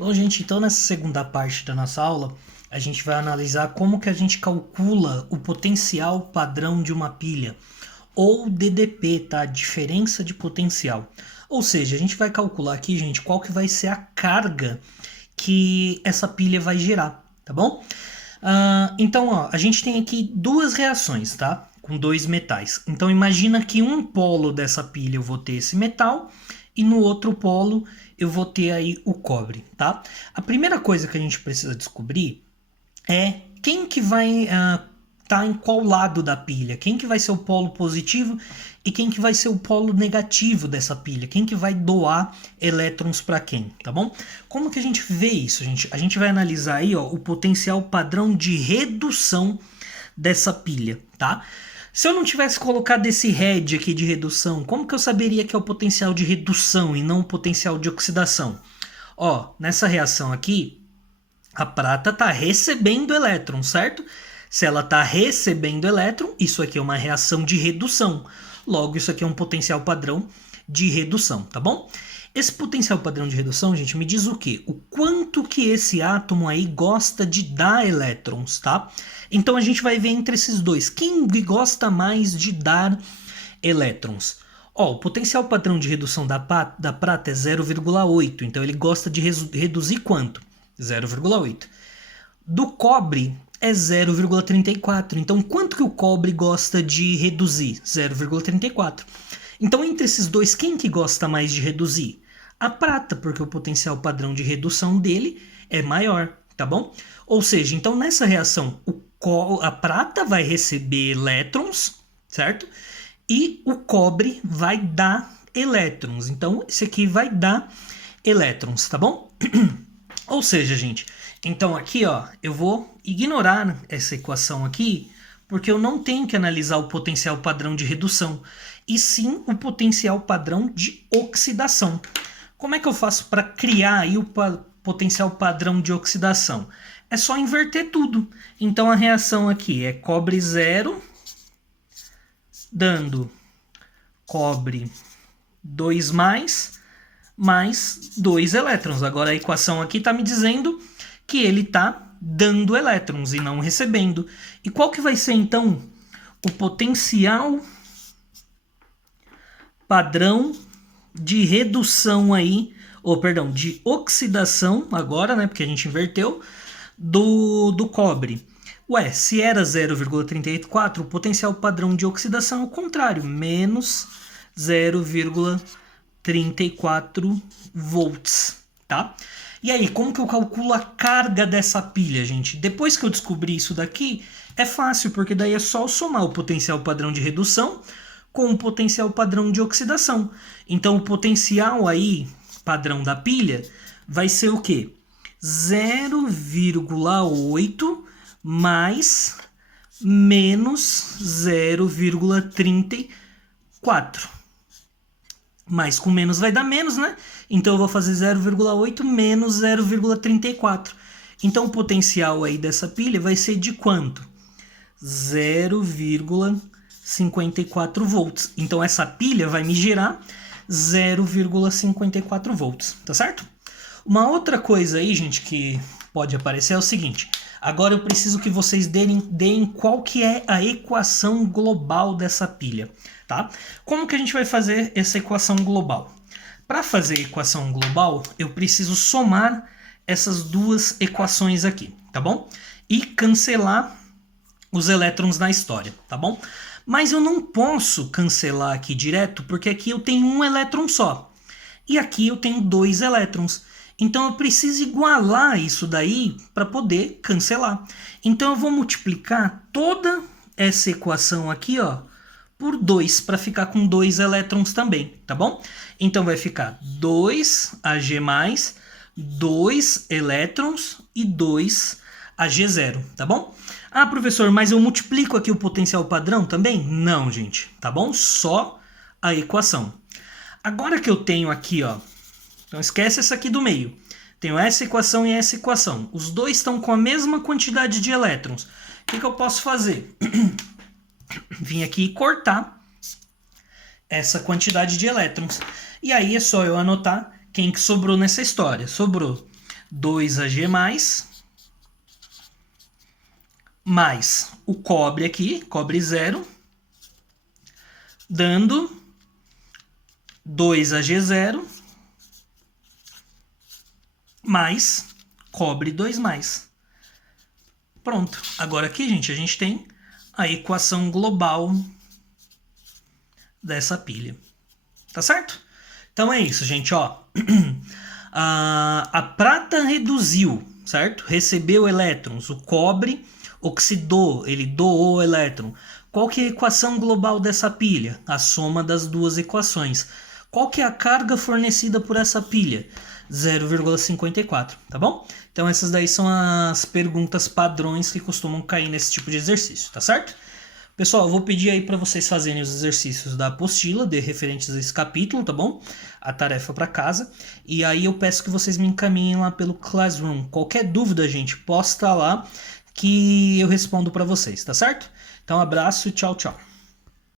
Bom, gente, então nessa segunda parte da nossa aula, a gente vai analisar como que a gente calcula o potencial padrão de uma pilha, ou DDP, tá? Diferença de potencial. Ou seja, a gente vai calcular aqui, gente, qual que vai ser a carga que essa pilha vai gerar, tá bom? Então, ó, a gente tem aqui duas reações, tá? Com dois metais. Então, imagina que um polo dessa pilha eu vou ter esse metal e no outro polo eu vou ter aí o cobre, tá? A primeira coisa que a gente precisa descobrir é quem que vai tá em qual lado da pilha, quem que vai ser o polo positivo e quem que vai ser o polo negativo dessa pilha, quem que vai doar elétrons para quem, tá bom? Como que a gente vê isso, gente? A gente vai analisar aí, ó, o potencial padrão de redução dessa pilha, tá? Se eu não tivesse colocado esse head aqui de redução, como que eu saberia que é o potencial de redução e não o potencial de oxidação? Ó, nessa reação aqui, a prata está recebendo elétron, certo? Se ela está recebendo elétron, isso aqui é uma reação de redução. Logo, isso aqui é um potencial padrão de redução, tá bom? Esse potencial padrão de redução, gente, me diz o quê? O quanto que esse átomo aí gosta de dar elétrons, tá? Então a gente vai ver entre esses dois. Quem gosta mais de dar elétrons? Ó, o potencial padrão de redução da prata é 0,8. Então ele gosta de reduzir quanto? 0,8. Do cobre é 0,34. Então quanto que o cobre gosta de reduzir? 0,34. Então entre esses dois, quem que gosta mais de reduzir? A prata, porque o potencial padrão de redução dele é maior, tá bom? Ou seja, então nessa reação a prata vai receber elétrons, certo? E o cobre vai dar elétrons. Então esse aqui vai dar elétrons, tá bom? Ou seja, gente, então aqui, ó, eu vou ignorar essa equação aqui, porque eu não tenho que analisar o potencial padrão de redução, e sim o potencial padrão de oxidação. Como é que eu faço para criar aí o potencial padrão de oxidação? É só inverter tudo. Então a reação aqui é cobre 0, dando cobre 2 mais 2 elétrons. Agora a equação aqui está me dizendo que ele está dando elétrons e não recebendo. E qual que vai ser então o potencial padrão de redução aí, ou perdão, de oxidação agora, né, porque a gente inverteu, do cobre? Ué, se era 0,34, o potencial padrão de oxidação é o contrário, menos 0,34 volts, tá? E aí, como que eu calculo a carga dessa pilha, gente? Depois que eu descobri isso daqui, é fácil, porque daí é só somar o potencial padrão de redução com o potencial padrão de oxidação. Então, o potencial aí, padrão da pilha, vai ser o quê? 0,8 mais menos 0,34. Mais com menos vai dar menos, né? Então eu vou fazer 0,8 menos 0,34. Então o potencial aí dessa pilha vai ser de quanto? 0,54 volts. Então essa pilha vai me gerar 0,54 volts, tá certo? Uma outra coisa aí, gente, que pode aparecer é o seguinte. Agora eu preciso que vocês deem qual que é a equação global dessa pilha, tá? Como que a gente vai fazer essa equação global? Para fazer a equação global, eu preciso somar essas duas equações aqui, tá bom? E cancelar os elétrons na história, tá bom? Mas eu não posso cancelar aqui direto, porque aqui eu tenho um elétron só. E aqui eu tenho 2 elétrons. Então eu preciso igualar isso daí para poder cancelar. Então eu vou multiplicar toda essa equação aqui, ó, por 2, para ficar com 2 elétrons também, tá bom? Então vai ficar 2Ag+, 2 elétrons e 2 Ag0, tá bom? Ah, professor, mas eu multiplico aqui o potencial padrão também? Não, gente, tá bom? Só a equação. Agora que eu tenho aqui, ó, então esquece essa aqui do meio. Tenho essa equação e essa equação. Os dois estão com a mesma quantidade de elétrons. O que eu posso fazer? Vim aqui e cortar essa quantidade de elétrons. E aí é só eu anotar quem que sobrou nessa história. Sobrou 2Ag+, mais o cobre aqui, cobre 0, dando 2Ag0 mais cobre 2+. Pronto. Agora aqui, gente, a gente tem a equação global dessa pilha. Tá certo? Então é isso, gente, ó. A prata reduziu, certo? Recebeu elétrons. O cobre oxidou, ele doou o elétron. Qual que é a equação global dessa pilha? A soma das duas equações. Qual que é a carga fornecida por essa pilha? 0,54, tá bom? Então essas daí são as perguntas padrões que costumam cair nesse tipo de exercício, tá certo? Pessoal, eu vou pedir aí para vocês fazerem os exercícios da apostila de referentes a esse capítulo, tá bom? A tarefa para casa. E aí eu peço que vocês me encaminhem lá pelo Classroom. Qualquer dúvida, gente, posta lá que eu respondo para vocês, tá certo? Então, abraço e tchau, tchau.